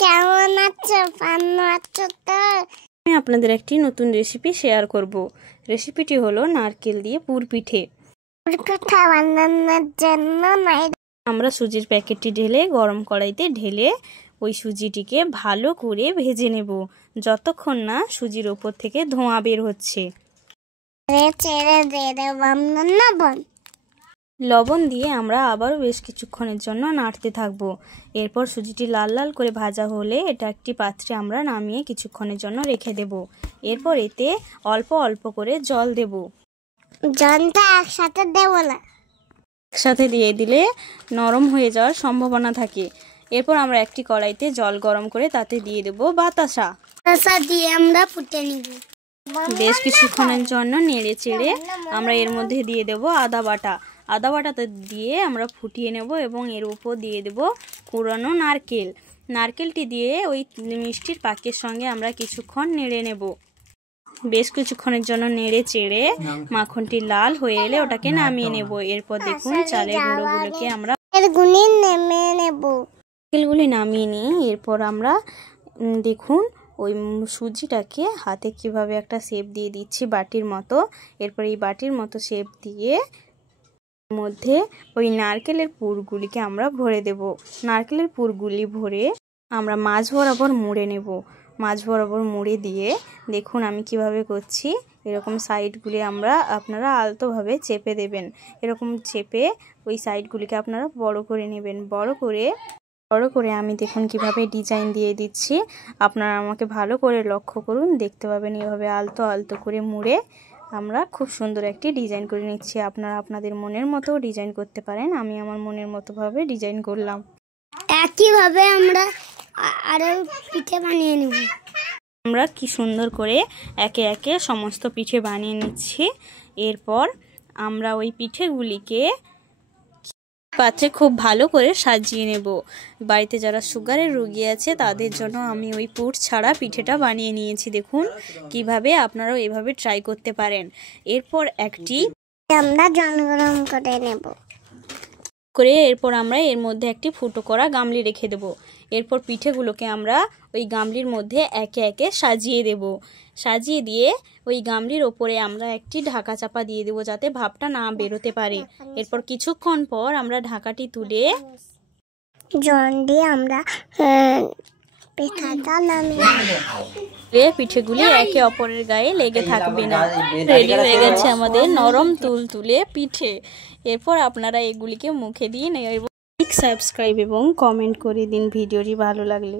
কেমন আছো? ভালো আছো তো? আমি আপনাদের একটি নতুন রেসিপি শেয়ার করব। রেসিপিটি হলো নারকেল দিয়ে পুর পিঠে। পিঠা বানানোর জন্য আমরা সুজির প্যাকেটটি ঢেলে গরম কড়াইতে ঢেলে ওই সুজিটিকে ভালো করে ভেজে নেব যতক্ষণ না সুজির ওপর থেকে ধোঁয়া বের হচ্ছে। ছেড়ে দিয়ে দেব লবণ দিয়ে আমরা আবারও বেশ কিছুক্ষণের জন্য নাড়তে থাকবো। এরপর সুজিটি লাল লাল করে ভাজা হলে এটা একটি পাত্রে আমরা নামিয়ে কিছুক্ষণের জন্য রেখে দেব। এরপর এতে অল্প অল্প করে জল দেব। জলটা একসাথে দেব না, একসাথে দিয়ে দিলে নরম হয়ে যাওয়ার সম্ভাবনা থাকে। এরপর আমরা একটি কড়াইতে জল গরম করে তাতে দিয়ে দেব বাতাসা। দিয়ে আমরা ফুটে নিব। বেশ কিছুক্ষণের জন্য নেড়ে চেড়ে আমরা এর মধ্যে দিয়ে দেব আদা বাটা। আদা বাটাতে দিয়ে আমরা ফুটিয়ে নেব এবং এর উপর দিয়ে দেব কুড়ানো নারকেলটি দিয়ে ওই মিষ্টির পাকের সঙ্গে আমরা কিছুক্ষণ নেড়ে নেব। বেশ কিছুক্ষণের জন্য নেড়ে চেড়ে মাখনটি লাল হয়ে এলে ওটাকে নামিয়ে নেব। এরপর দেখুন চালের গুঁড়োগুলোকে আমরা নারকেলগুলি নামিয়ে নিয়ে এরপর আমরা দেখুন ওই সুজিটাকে হাতে কিভাবে একটা শেপ দিয়ে দিচ্ছি বাটির মতো। এরপর এই বাটির মতো শেপ দিয়ে মধ্যে ওই নারকেলের পুরগুলিকে আমরা ভরে দেব। নারকেলের পুরগুলি ভরে আমরা মাঝ বরাবর মুড়ে নেব। মাঝ বরাবর মুড়ে দিয়ে দেখুন আমি কিভাবে করছি। এরকম সাইডগুলি আপনারা আলতোভাবে চেপে দেবেন। এরকম চেপে ওই সাইডগুলিকে আপনারা বড় করে নেবেন। বড় করে আমি দেখুন কিভাবে ডিজাইন দিয়ে দিচ্ছি। আপনারা আমাকে ভালো করে লক্ষ্য করুন, দেখতে পাবেন এভাবে আলতো আলতো করে মুড়ে আমরা খুব সুন্দর একটি ডিজাইন করে নিচ্ছি। আপনারা আপনাদের মনের মতো ডিজাইন করতে পারেন। আমি আমার মনের মতো ভাবে ডিজাইন করলাম। একইভাবে আমরা আরো পিঠে বানিয়ে নেব। আমরা কি সুন্দর করে একে একে সমস্ত পিঠে বানিয়ে নিচ্ছি। এরপর আমরা ওই পিঠেগুলিকে পাত্রে খুব ভালো করে সাজিয়ে নেব। বাড়িতে যারা সুগারের রোগী আছে তাদের জন্য আমি ওই পুর ছাড়া পিঠেটা বানিয়ে নিয়েছি। দেখুন কিভাবে আপনারাও এভাবে ট্রাই করতে পারেন। এরপর আমরা জল গরম করে নেব। এরপর আমরা এর মধ্যে একটি ফুটো করা গামলি রেখে দেব। এরপর পিঠেগুলোকে আমরা ওই গামলির মধ্যে একে একে সাজিয়ে দেব। সাজিয়ে দিয়ে ওই গামলির ওপরে আমরা একটি ঢাকা চাপা দিয়ে দেব যাতে ভাপটা না বেরোতে পারে। এরপর কিছুক্ষণ পর আমরা ঢাকাটি তুলে জল দিয়ে আমরা পিঠাটা নামিয়ে পিঠেগুলি একে অপরের গায়ে লেগে থাকবে না। রেডি হয়ে গেছে আমাদের নরম তুলতুলে পিঠে। এরপর আপনারা এগুলিকে মুখে দিয়ে নেবেন। সাবস্ক্রাইব এবং কমেন্ট করে দিন ভিডিওটি ভালো লাগলে।